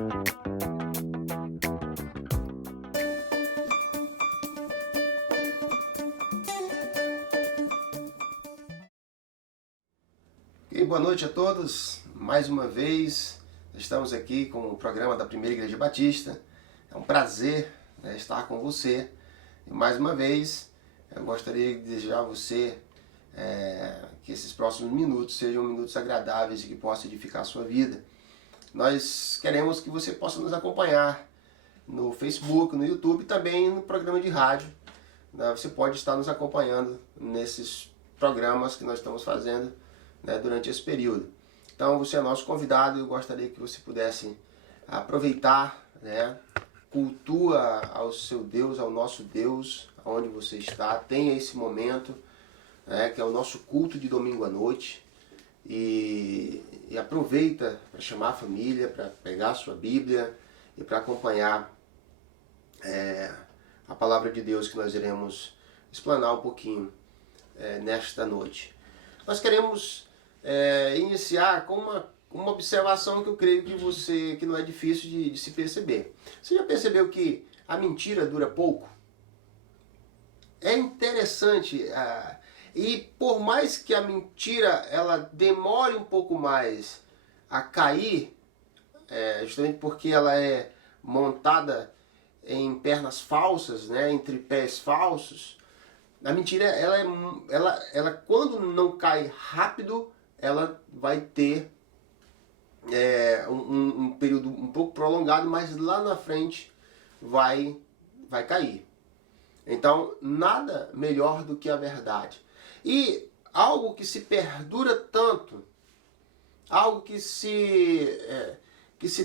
E boa noite a todos. Mais uma vez estamos aqui com o programa da Primeira Igreja Batista. É um prazer, estar com você. E mais uma vez eu gostaria de desejar a você que esses próximos minutos sejam minutos agradáveis e que possam edificar a sua vida. Nós queremos que você possa nos acompanhar no Facebook, no YouTube e também no programa de rádio. Você pode estar nos acompanhando nesses programas que nós estamos fazendo durante esse período. Então você é nosso convidado e eu gostaria que você pudesse aproveitar, cultua ao seu Deus, ao nosso Deus, onde você está, tenha esse momento, que é o nosso culto de domingo à noite, e aproveita para chamar a família, para pegar a sua Bíblia e para acompanhar a palavra de Deus que nós iremos explanar um pouquinho nesta noite. Nós queremos iniciar com uma observação que eu creio que não é difícil de se perceber. Você já percebeu que a mentira dura pouco? É interessante, e por mais que a mentira ela demore um pouco mais a cair, justamente porque ela é montada em pernas falsas, entre pés falsos, a mentira ela quando não cai rápido, ela vai ter um período um pouco prolongado, mas lá na frente vai cair. Então, nada melhor do que a verdade. E algo que se perdura tanto, algo que se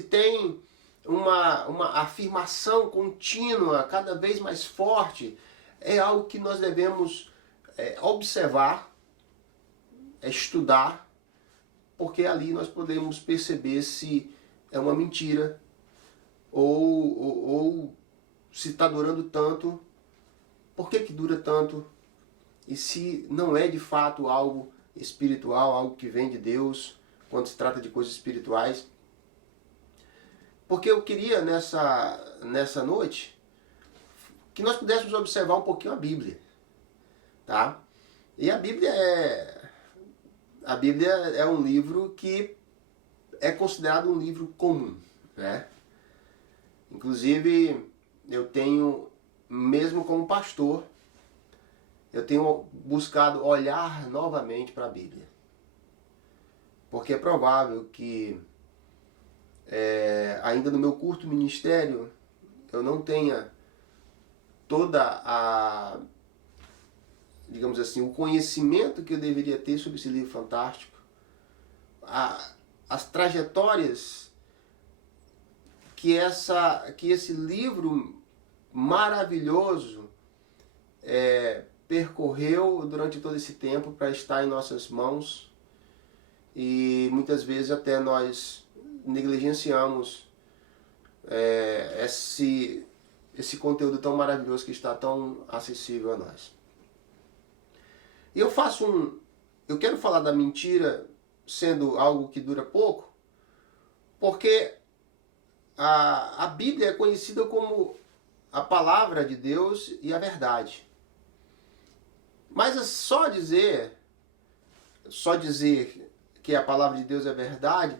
tem uma afirmação contínua, cada vez mais forte, é algo que nós devemos observar, estudar, porque ali nós podemos perceber se é uma mentira ou se está durando tanto, por que dura tanto, e se não é de fato algo espiritual, algo que vem de Deus, quando se trata de coisas espirituais. Porque eu queria nessa noite que nós pudéssemos observar um pouquinho a Bíblia, tá? E a Bíblia é um livro que é considerado um livro comum, Inclusive, eu tenho, mesmo como pastor, eu tenho buscado olhar novamente para a Bíblia. Porque é provável que, ainda no meu curto ministério, eu não tenha toda digamos assim, o conhecimento que eu deveria ter sobre esse livro fantástico, as trajetórias que esse livro maravilhoso percorreu durante todo esse tempo para estar em nossas mãos, e muitas vezes até nós negligenciamos esse conteúdo tão maravilhoso que está tão acessível a nós. E eu quero falar da mentira sendo algo que dura pouco, porque a Bíblia é conhecida como a palavra de Deus e a verdade. Mas é só dizer que a palavra de Deus é verdade,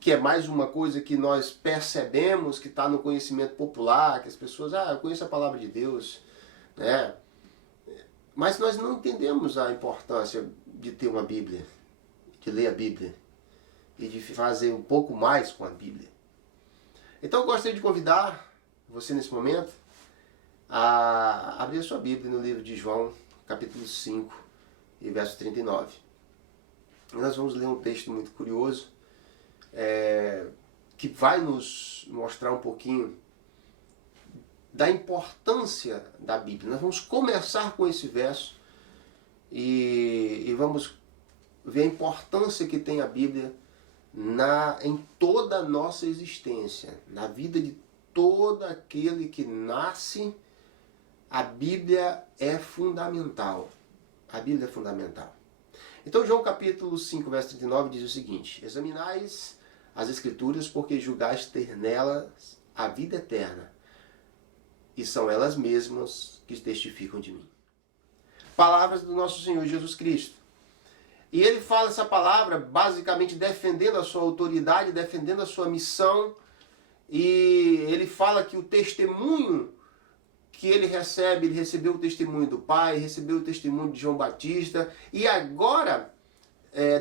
que é mais uma coisa que nós percebemos, que está no conhecimento popular, que as pessoas, eu conheço a palavra de Deus, Mas nós não entendemos a importância de ter uma Bíblia, de ler a Bíblia e de fazer um pouco mais com a Bíblia. Então eu gostaria de convidar você nesse momento a abrir a sua Bíblia no livro de João, capítulo 5 e verso 39. E nós vamos ler um texto muito curioso, que vai nos mostrar um pouquinho da importância da Bíblia. Nós vamos começar com esse verso e vamos ver a importância que tem a Bíblia em toda a nossa existência, na vida de todo aquele que nasce. A Bíblia é fundamental. A Bíblia é fundamental. Então João capítulo 5, verso 39 diz o seguinte: examinais as Escrituras, porque julgais ter nelas a vida eterna, e são elas mesmas que testificam de mim. Palavras do nosso Senhor Jesus Cristo. E ele fala essa palavra basicamente defendendo a sua autoridade, defendendo a sua missão, e ele fala que o testemunho que ele recebeu o testemunho do Pai, recebeu o testemunho de João Batista, e agora,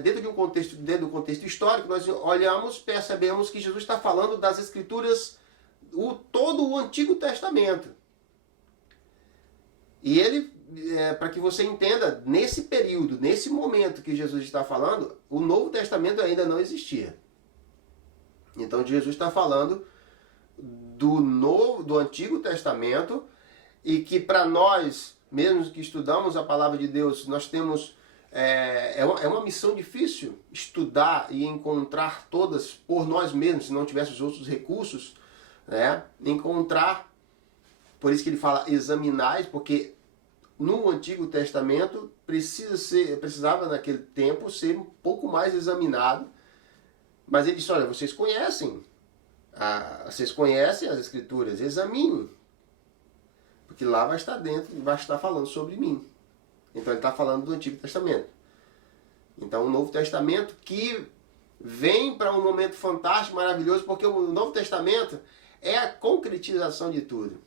dentro do contexto histórico, nós olhamos, percebemos que Jesus está falando das Escrituras, todo o Antigo Testamento. E ele, para que você entenda, nesse período, nesse momento que Jesus está falando, o Novo Testamento ainda não existia. Então Jesus está falando do Antigo Testamento, e que para nós, mesmo que estudamos a palavra de Deus, nós temos é uma missão difícil estudar e encontrar todas por nós mesmos, se não tivéssemos outros recursos, né? Encontrar, por isso que ele fala examinais, porque no Antigo Testamento precisava naquele tempo ser um pouco mais examinado, mas ele disse, olha, vocês conhecem as Escrituras, examinem, porque lá vai estar dentro, vai estar falando sobre mim. Então ele está falando do Antigo Testamento. Então o Novo Testamento que vem para um momento fantástico, maravilhoso, porque o Novo Testamento é a concretização de tudo.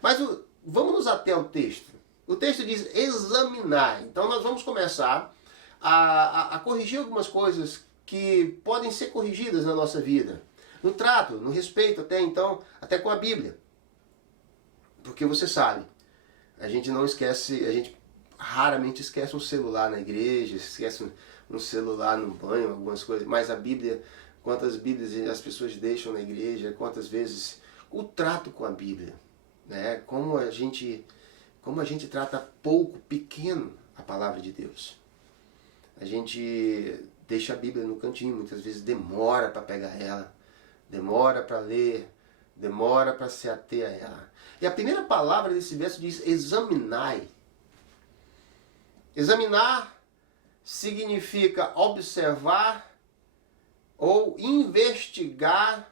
Mas vamos nos até ao texto. O texto diz examinar. Então nós vamos começar a corrigir algumas coisas que podem ser corrigidas na nossa vida. No trato, no respeito até com a Bíblia. Porque você sabe, a gente raramente esquece um celular na igreja, esquece um celular no banho, algumas coisas, mas a Bíblia, quantas Bíblias as pessoas deixam na igreja, quantas vezes o trato com a Bíblia, né? Como a gente trata pouco, pequeno a palavra de Deus. A gente deixa a Bíblia no cantinho, muitas vezes demora para pegar ela, demora para ler, demora para se ater a ela. E a primeira palavra desse verso diz examinai. Examinar significa observar ou investigar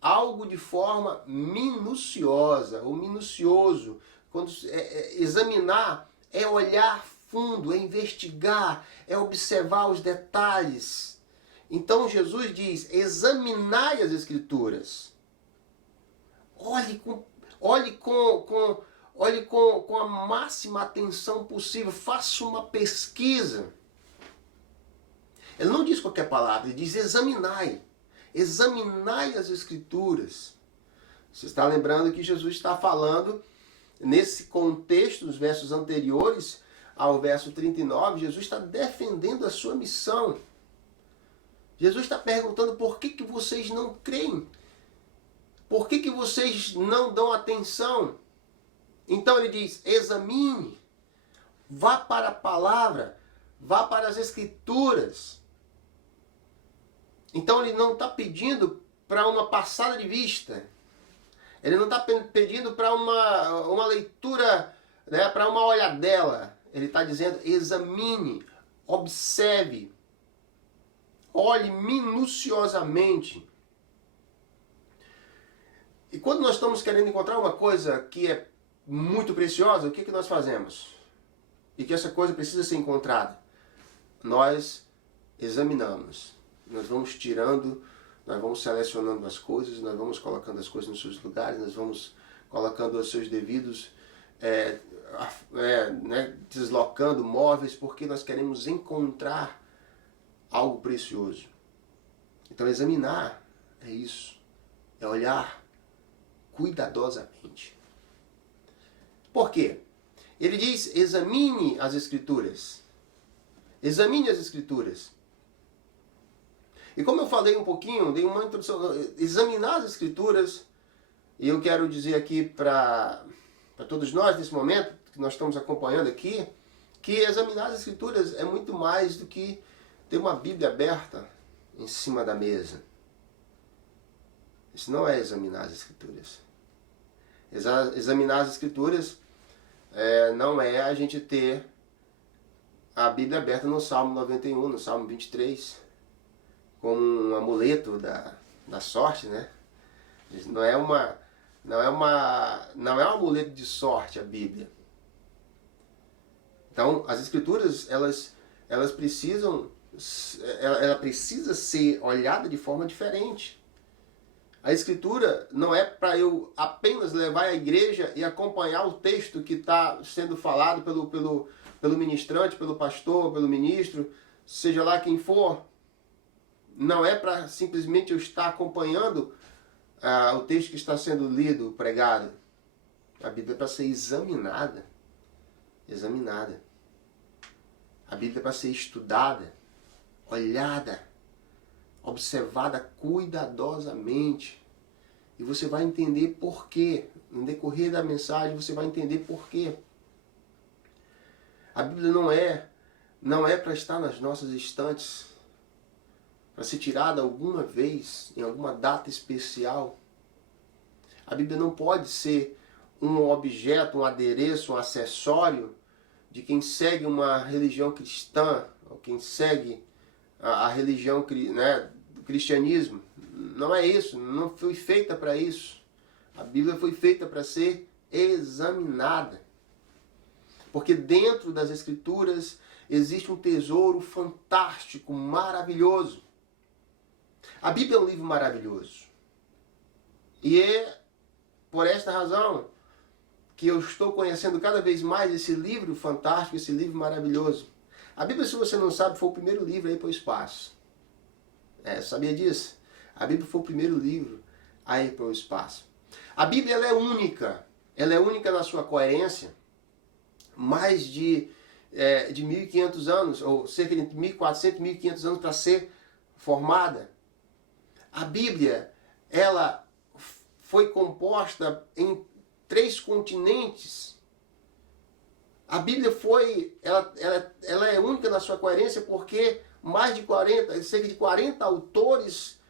algo de forma minuciosa ou minucioso. Examinar é olhar fundo, é investigar, é observar os detalhes. Então Jesus diz, examinai as Escrituras. Olhe com a máxima atenção possível, faça uma pesquisa. Ele não diz qualquer palavra, ele diz examinai. Examinai as Escrituras. Você está lembrando que Jesus está falando, nesse contexto, nos versos anteriores ao verso 39, Jesus está defendendo a sua missão. Jesus está perguntando por que vocês não creem. Por que vocês não dão atenção? Então ele diz, examine, vá para a palavra, vá para as Escrituras. Então ele não está pedindo para uma passada de vista. Ele não está pedindo para uma leitura, né, para uma olhadela. Ele está dizendo, examine, observe, olhe minuciosamente. E quando nós estamos querendo encontrar uma coisa que é muito preciosa, o que nós fazemos? E que essa coisa precisa ser encontrada? Nós examinamos. Nós vamos tirando, nós vamos selecionando as coisas, nós vamos colocando as coisas nos seus lugares, nós vamos colocando os seus devidos, deslocando móveis, porque nós queremos encontrar algo precioso. Então examinar é isso, é olhar cuidadosamente. Por quê? Ele diz, examine as Escrituras. Examine as Escrituras. E como eu falei um pouquinho, dei uma introdução, examinar as Escrituras, e eu quero dizer aqui para todos nós, nesse momento, que nós estamos acompanhando aqui, que examinar as Escrituras é muito mais do que ter uma Bíblia aberta em cima da mesa. Isso não é examinar as Escrituras. Examinar as Escrituras não é a gente ter a Bíblia aberta no Salmo 91, no Salmo 23, como um amuleto da sorte, né? Não é um amuleto de sorte a Bíblia. Então, as Escrituras, ela precisa ser olhada de forma diferente. A Escritura não é para eu apenas levar à igreja e acompanhar o texto que está sendo falado pelo ministrante, pelo pastor, pelo ministro, seja lá quem for. Não é para simplesmente eu estar acompanhando o texto que está sendo lido, pregado. A Bíblia é para ser examinada. Examinada. A Bíblia é para ser estudada, olhada, observada cuidadosamente. E você vai entender por quê. No decorrer da mensagem você vai entender por quê. A Bíblia não é para estar nas nossas estantes, para ser tirada alguma vez, em alguma data especial. A Bíblia não pode ser um objeto, um adereço, um acessório de quem segue uma religião cristã, ou quem segue a religião, né, do cristianismo. Não é isso, não foi feita para isso. A Bíblia foi feita para ser examinada. Porque dentro das Escrituras existe um tesouro fantástico, maravilhoso. A Bíblia é um livro maravilhoso. E é por esta razão que eu estou conhecendo cada vez mais esse livro fantástico, esse livro maravilhoso. A Bíblia, se você não sabe, foi o primeiro livro a ir para o espaço. Sabia disso? A Bíblia foi o primeiro livro a ir para o espaço. A Bíblia ela é única. Ela é única na sua coerência. Mais de 1.500 anos, ou cerca de 1.400, 1.500 anos para ser formada. A Bíblia, ela foi composta em 3 continentes. A Bíblia ela é única na sua coerência porque cerca de 40 autores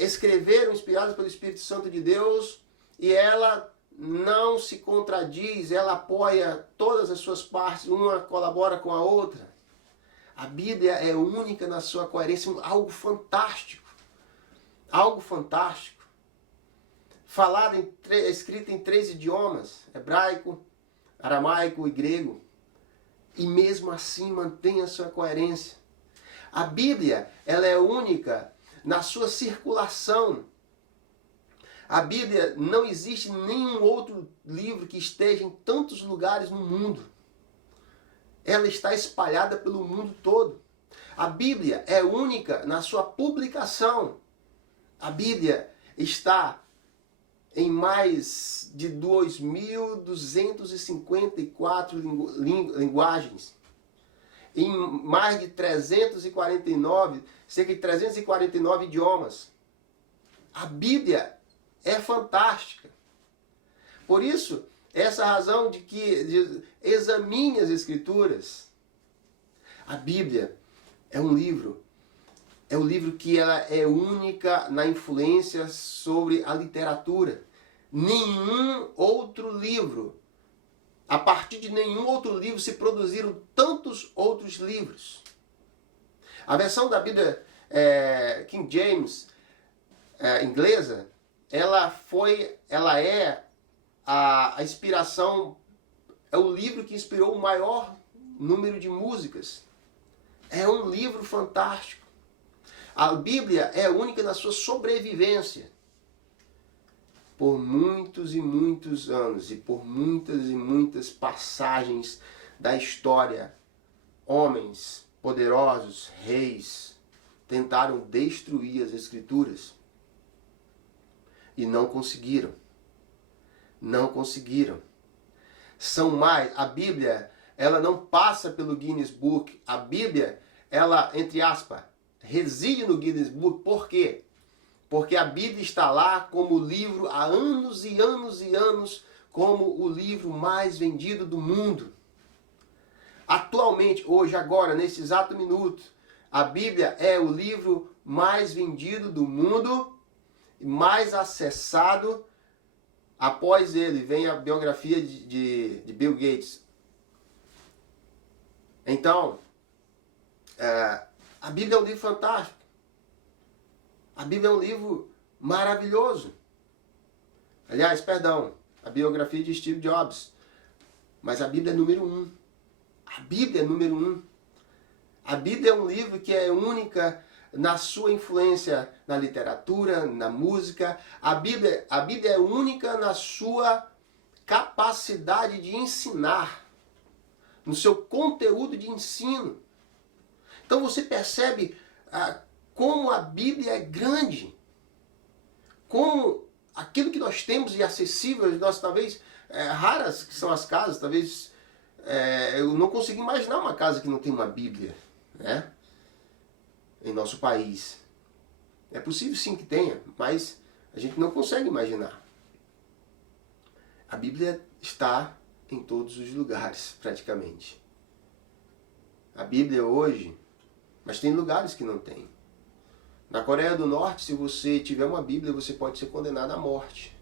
escreveram, inspirados pelo Espírito Santo de Deus, e ela não se contradiz, ela apoia todas as suas partes, uma colabora com a outra. A Bíblia é única na sua coerência, algo fantástico. Algo fantástico. Escrita em 3 idiomas, hebraico, aramaico e grego. E mesmo assim mantém a sua coerência. A Bíblia, ela é única na sua circulação. A Bíblia, não existe nenhum outro livro que esteja em tantos lugares no mundo. Ela está espalhada pelo mundo todo. A Bíblia é única na sua publicação. A Bíblia está em mais de 2.254 linguagens. Em mais de 349, cerca de 349 idiomas. A Bíblia é fantástica. Por isso, essa razão de que examine as Escrituras. A Bíblia é um livro que ela é única na influência sobre a literatura. Nenhum outro livro, a partir de nenhum outro livro se produziram tantos outros livros. A versão da Bíblia King James, inglesa, ela é a inspiração, é o livro que inspirou o maior número de músicas. É um livro fantástico. A Bíblia é única na sua sobrevivência. Por muitos e muitos anos e por muitas e muitas passagens da história, homens poderosos, reis, tentaram destruir as Escrituras. E não conseguiram. Não conseguiram. A Bíblia, ela não passa pelo Guinness Book. A Bíblia, ela, entre aspas, reside no Guinness Book. Por quê? Porque a Bíblia está lá como livro há anos e anos e anos, como o livro mais vendido do mundo. Atualmente, hoje, agora, nesse exato minuto, a Bíblia é o livro mais vendido do mundo, mais acessado. Após ele vem a biografia de Bill Gates. Então, a Bíblia é um livro fantástico. A Bíblia é um livro maravilhoso. Aliás, perdão, a biografia de Steve Jobs. Mas a Bíblia é número 1. A Bíblia é número 1. A Bíblia é um livro que é única na sua influência na literatura, na música. A Bíblia é única na sua capacidade de ensinar, no seu conteúdo de ensino. Então você percebe como a Bíblia é grande, como aquilo que nós temos de acessível, nós talvez, raras que são as casas, talvez eu não consigo imaginar uma casa que não tem uma Bíblia, né? Em nosso país. É possível sim que tenha, mas a gente não consegue imaginar. A Bíblia está em todos os lugares, praticamente. A Bíblia hoje, mas tem lugares que não tem. Na Coreia do Norte, se você tiver uma Bíblia, você pode ser condenado à morte.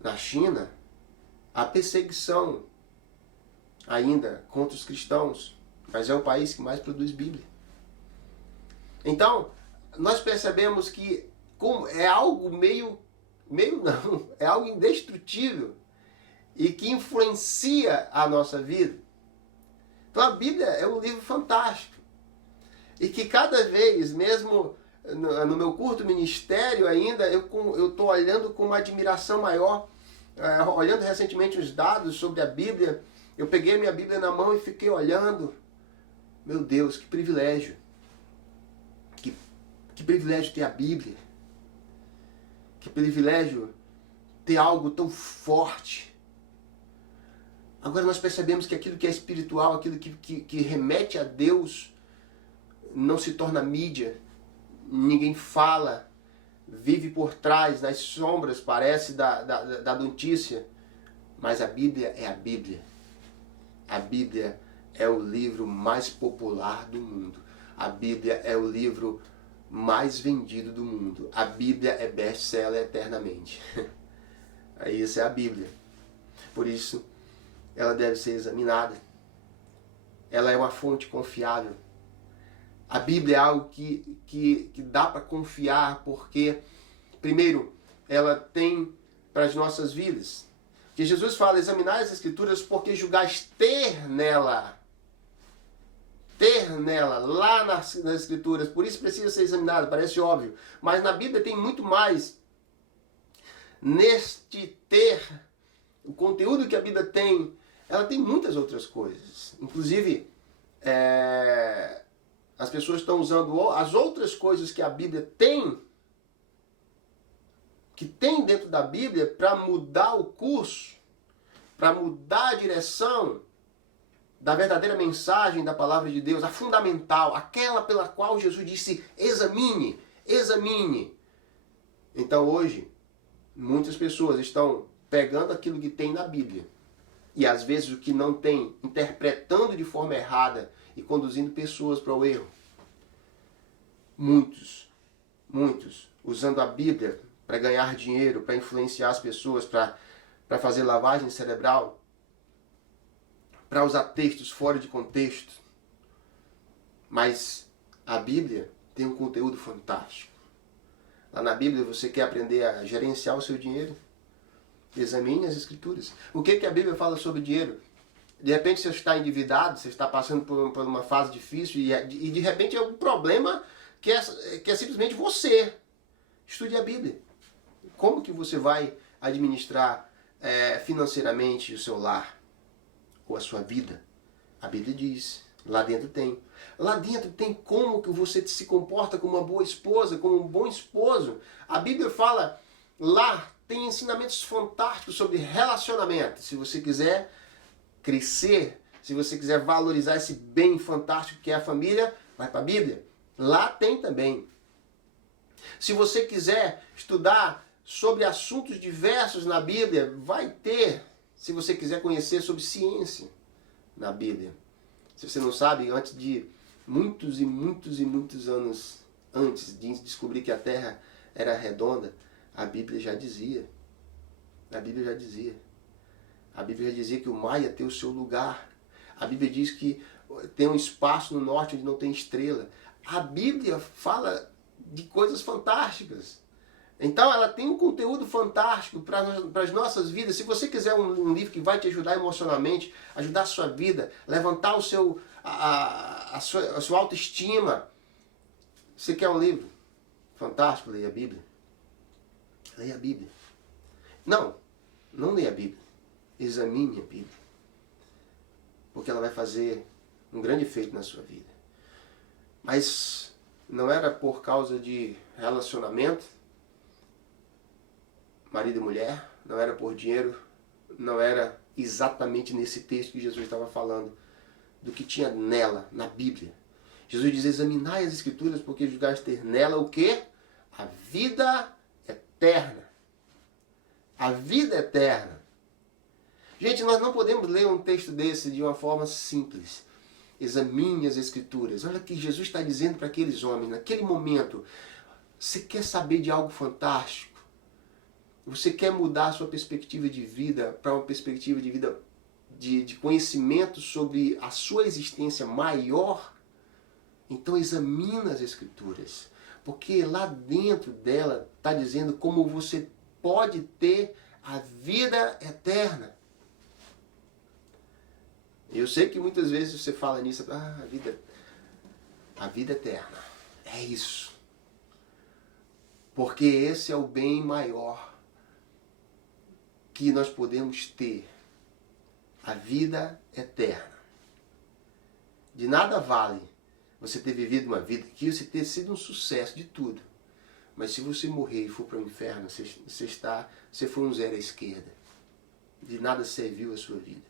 Na China, há perseguição ainda contra os cristãos, mas é o país que mais produz Bíblia. Então, nós percebemos que é algo meio não, é algo indestrutível e que influencia a nossa vida. Então a Bíblia é um livro fantástico e que cada vez, mesmo no meu curto ministério ainda, eu estou olhando com uma admiração maior, olhando recentemente os dados sobre a Bíblia. Eu peguei minha Bíblia na mão e fiquei olhando. Meu Deus, que privilégio. Que privilégio ter a Bíblia. Que privilégio ter algo tão forte. Agora nós percebemos que aquilo que é espiritual, aquilo que remete a Deus, não se torna mídia. Ninguém fala, vive por trás, nas sombras, parece, da notícia. Mas a Bíblia é a Bíblia. A Bíblia é o livro mais popular do mundo. A Bíblia é o livro mais vendido do mundo. A Bíblia é best-seller eternamente. Isso é a Bíblia. Por isso, ela deve ser examinada. Ela é uma fonte confiável. A Bíblia é algo que dá para confiar, porque, primeiro, ela tem para as nossas vidas. Que Jesus fala, examinai as Escrituras porque julgais ter nela, lá nas Escrituras. Por isso precisa ser examinado, parece óbvio. Mas na Bíblia tem muito mais. Neste ter, o conteúdo que a Bíblia tem, ela tem muitas outras coisas. Inclusive, as pessoas estão usando as outras coisas que a Bíblia tem, que tem dentro da Bíblia, para mudar o curso, para mudar a direção da verdadeira mensagem da palavra de Deus, a fundamental, aquela pela qual Jesus disse, examine, examine. Então hoje, muitas pessoas estão pegando aquilo que tem na Bíblia, e às vezes o que não tem, interpretando de forma errada e conduzindo pessoas para o erro. Muitos usando a Bíblia para ganhar dinheiro, para influenciar as pessoas, para fazer lavagem cerebral, para usar textos fora de contexto. Mas a Bíblia tem um conteúdo fantástico. Lá na Bíblia você quer aprender a gerenciar o seu dinheiro? Examine as Escrituras. O que a Bíblia fala sobre dinheiro? De repente você está endividado, você está passando por uma fase difícil e de repente é um problema que é simplesmente você. Estude a Bíblia. Como que você vai administrar financeiramente o seu lar ou a sua vida? A Bíblia diz, lá dentro tem. Lá dentro tem como que você se comporta como uma boa esposa, como um bom esposo. A Bíblia fala, lá tem ensinamentos fantásticos sobre relacionamento. Se você quiser crescer, se você quiser valorizar esse bem fantástico que é a família, vai para a Bíblia. Lá tem também. Se você quiser estudar sobre assuntos diversos na Bíblia, vai ter. Se você quiser conhecer sobre ciência na Bíblia. Se você não sabe, antes de muitos anos antes de descobrir que a Terra era redonda, a Bíblia já dizia. A Bíblia já dizia. A Bíblia já dizia que o mar ia ter o seu lugar. A Bíblia diz que tem um espaço no norte onde não tem estrela. A Bíblia fala de coisas fantásticas. Então ela tem um conteúdo fantástico para as nossas vidas. Se você quiser um livro que vai te ajudar emocionalmente, ajudar a sua vida, levantar a sua autoestima, você quer um livro fantástico? Leia a Bíblia. Leia a Bíblia. Não leia a Bíblia. Examine a Bíblia. Porque ela vai fazer um grande efeito na sua vida. Mas não era por causa de relacionamento, marido e mulher, não era por dinheiro, não era exatamente nesse texto que Jesus estava falando, do que tinha nela, na Bíblia. Jesus diz, examinai as Escrituras, porque julgais ter nela o quê? A vida eterna. A vida eterna. Gente, nós não podemos ler um texto desse de uma forma simples. Examine as Escrituras. Olha o que Jesus está dizendo para aqueles homens, naquele momento. Você quer saber de algo fantástico? Você quer mudar a sua perspectiva de vida para uma perspectiva de vida de conhecimento sobre a sua existência maior? Então examina as Escrituras. Porque lá dentro dela está dizendo como você pode ter a vida eterna. Eu sei que muitas vezes você fala nisso, a vida eterna, é isso. Porque esse é o bem maior que nós podemos ter, a vida eterna. De nada vale você ter vivido uma vida aqui, você ter sido um sucesso de tudo. Mas se você morrer e for para o inferno, você foi um zero à esquerda. De nada serviu a sua vida.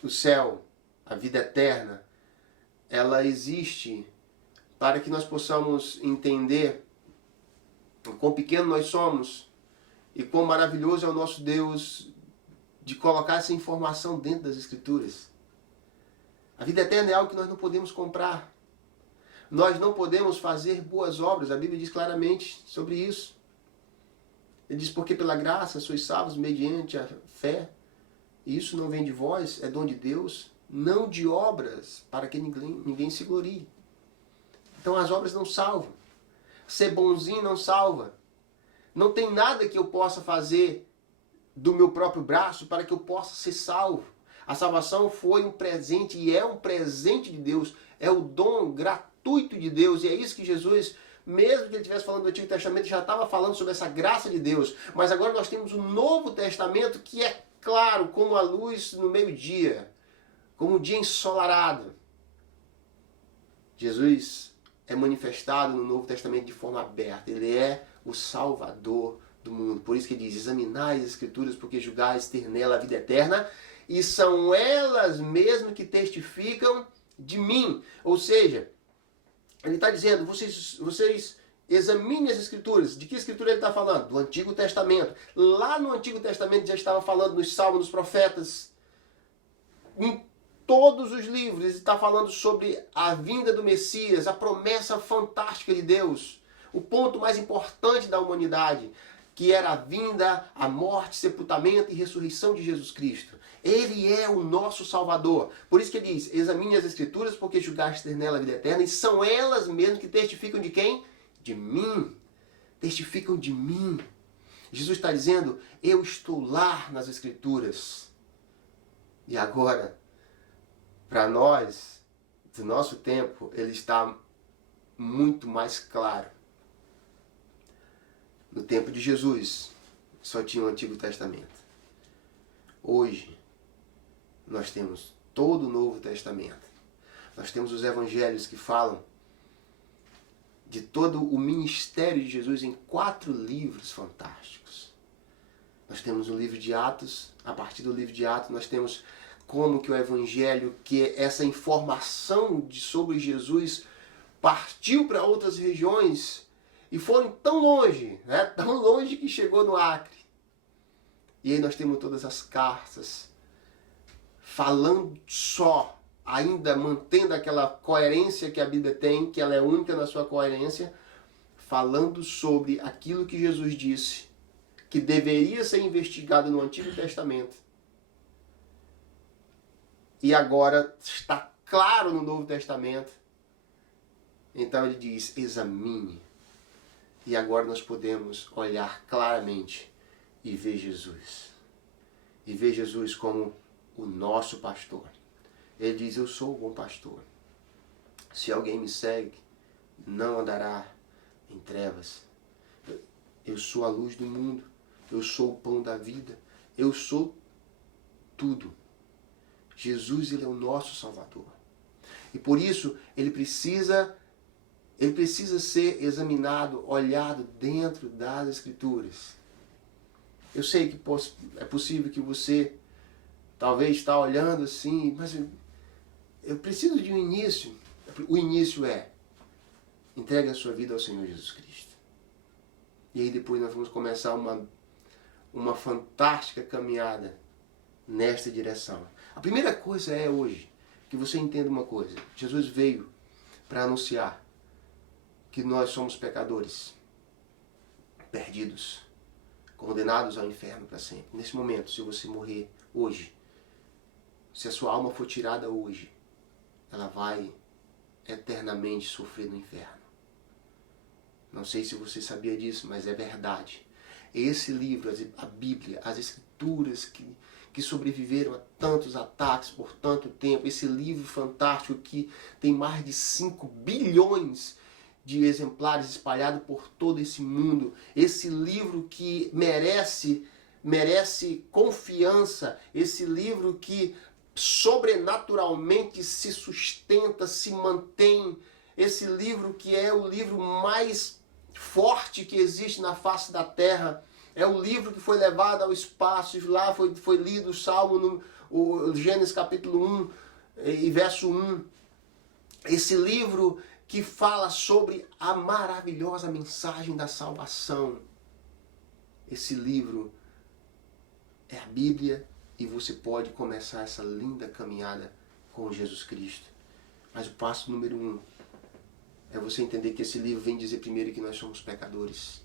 O céu, a vida eterna, ela existe para que nós possamos entender o quão pequeno nós somos e quão maravilhoso é o nosso Deus de colocar essa informação dentro das Escrituras. A vida eterna é algo que nós não podemos comprar. Nós não podemos fazer boas obras. A Bíblia diz claramente sobre isso. Ele diz, porque pela graça sois salvos mediante a fé. E isso não vem de vós, é dom de Deus, não de obras, para que ninguém se glorie. Então as obras não salvam. Ser bonzinho não salva. Não tem nada que eu possa fazer do meu próprio braço para que eu possa ser salvo. A salvação foi um presente e é um presente de Deus. É o dom gratuito de Deus. E é isso que Jesus, mesmo que ele estivesse falando do Antigo Testamento, já estava falando sobre essa graça de Deus. Mas agora nós temos o Novo Testamento que é claro como a luz no meio-dia, como um dia ensolarado. Jesus é manifestado no Novo Testamento de forma aberta. Ele é o Salvador do mundo. Por isso que ele diz, examinai as Escrituras, porque julgais ter nela a vida eterna, e são elas mesmo que testificam de mim. Ou seja, ele está dizendo, vocês examinem as Escrituras. De que Escritura ele está falando? Do Antigo Testamento. Lá no Antigo Testamento já estava falando nos Salmos, nos Profetas. Em todos os livros ele está falando sobre a vinda do Messias, a promessa fantástica de Deus. O ponto mais importante da humanidade, que era a vinda, a morte, sepultamento e ressurreição de Jesus Cristo. Ele é o nosso Salvador. Por isso que ele diz, examine as Escrituras, porque julgaste ter nela a vida eterna, e são elas mesmo que testificam de quem? De mim. Testificam de mim. Jesus está dizendo, eu estou lá nas Escrituras. E agora, para nós, do nosso tempo, ele está muito mais claro. No tempo de Jesus, só tinha o Antigo Testamento. Hoje, nós temos todo o Novo Testamento. Nós temos os Evangelhos que falam de todo o ministério de Jesus em 4 livros fantásticos. Nós temos o livro de Atos. A partir do livro de Atos, nós temos como que o Evangelho, que é essa informação sobre Jesus, partiu para outras regiões e foram tão longe, né? Tão longe que chegou no Acre. E aí nós temos todas as cartas falando só, ainda mantendo aquela coerência que a Bíblia tem, que ela é única na sua coerência, falando sobre aquilo que Jesus disse, que deveria ser investigado no Antigo Testamento. E agora está claro no Novo Testamento. Então ele diz, examine. E agora nós podemos olhar claramente e ver Jesus. E ver Jesus como o nosso pastor. Ele diz, eu sou o bom pastor. Se alguém me segue, não andará em trevas. Eu sou a luz do mundo. Eu sou o pão da vida. Eu sou tudo. Jesus, ele é o nosso Salvador. E por isso, ele precisa ser examinado, olhado dentro das Escrituras. Eu sei que é possível que você talvez está olhando assim, mas eu preciso de um início. O início é, entregue a sua vida ao Senhor Jesus Cristo. E aí depois nós vamos começar uma fantástica caminhada nesta direção. A primeira coisa é hoje que você entenda uma coisa. Jesus veio para anunciar que nós somos pecadores, perdidos, condenados ao inferno para sempre. Nesse momento, se você morrer hoje, se a sua alma for tirada hoje, ela vai eternamente sofrer no inferno. Não sei se você sabia disso, mas é verdade. Esse livro, a Bíblia, as Escrituras que sobreviveram a tantos ataques por tanto tempo, esse livro fantástico que tem mais de 5 bilhões de exemplares espalhados por todo esse mundo, esse livro que merece confiança, esse livro que sobrenaturalmente se sustenta, se mantém, esse livro que é o livro mais forte que existe na face da terra, é o livro que foi levado ao espaço, e lá foi lido o Salmo, o Gênesis capítulo 1 e verso 1, esse livro que fala sobre a maravilhosa mensagem da salvação. Esse livro é a Bíblia e você pode começar essa linda caminhada com Jesus Cristo. Mas o passo número 1 é você entender que esse livro vem dizer primeiro que nós somos pecadores.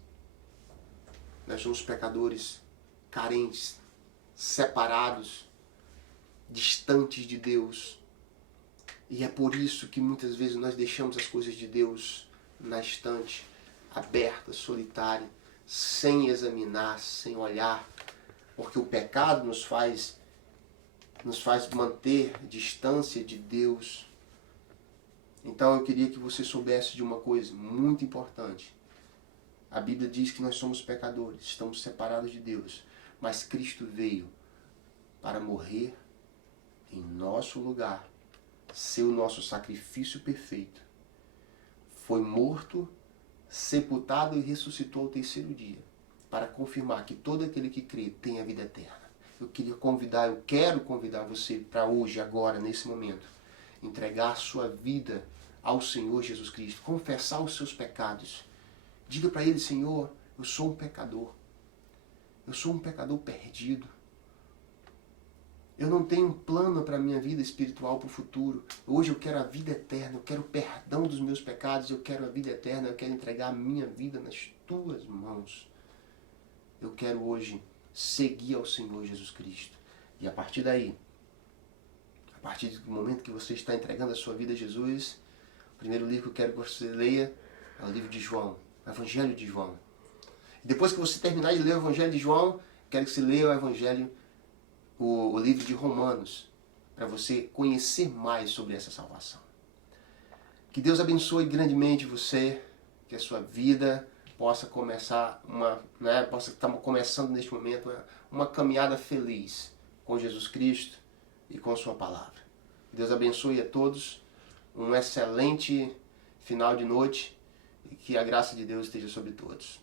Nós somos pecadores carentes, separados, distantes de Deus. E é por isso que muitas vezes nós deixamos as coisas de Deus na estante, aberta, solitária, sem examinar, sem olhar, porque o pecado nos faz manter distância de Deus. Então eu queria que você soubesse de uma coisa muito importante. A Bíblia diz que nós somos pecadores, estamos separados de Deus, mas Cristo veio para morrer em nosso lugar, ser o nosso sacrifício perfeito. Foi morto, sepultado e ressuscitou ao terceiro dia, para confirmar que todo aquele que crê tem a vida eterna. Eu quero convidar você para hoje, agora, nesse momento, entregar sua vida ao Senhor Jesus Cristo, confessar os seus pecados. Diga para Ele, Senhor, eu sou um pecador. Eu sou um pecador perdido. Eu não tenho um plano para a minha vida espiritual para o futuro. Hoje eu quero a vida eterna, eu quero o perdão dos meus pecados, eu quero a vida eterna, eu quero entregar a minha vida nas Tuas mãos. Eu quero hoje seguir ao Senhor Jesus Cristo. E a partir daí, a partir do momento que você está entregando a sua vida a Jesus, o primeiro livro que eu quero que você leia é o livro de João, o Evangelho de João. E depois que você terminar de ler o Evangelho de João, quero que você leia o livro de Romanos, para você conhecer mais sobre essa salvação. Que Deus abençoe grandemente você, que a sua vida possa começar possa estar começando neste momento uma caminhada feliz com Jesus Cristo e com sua palavra. Que Deus abençoe a todos, um excelente final de noite e que a graça de Deus esteja sobre todos.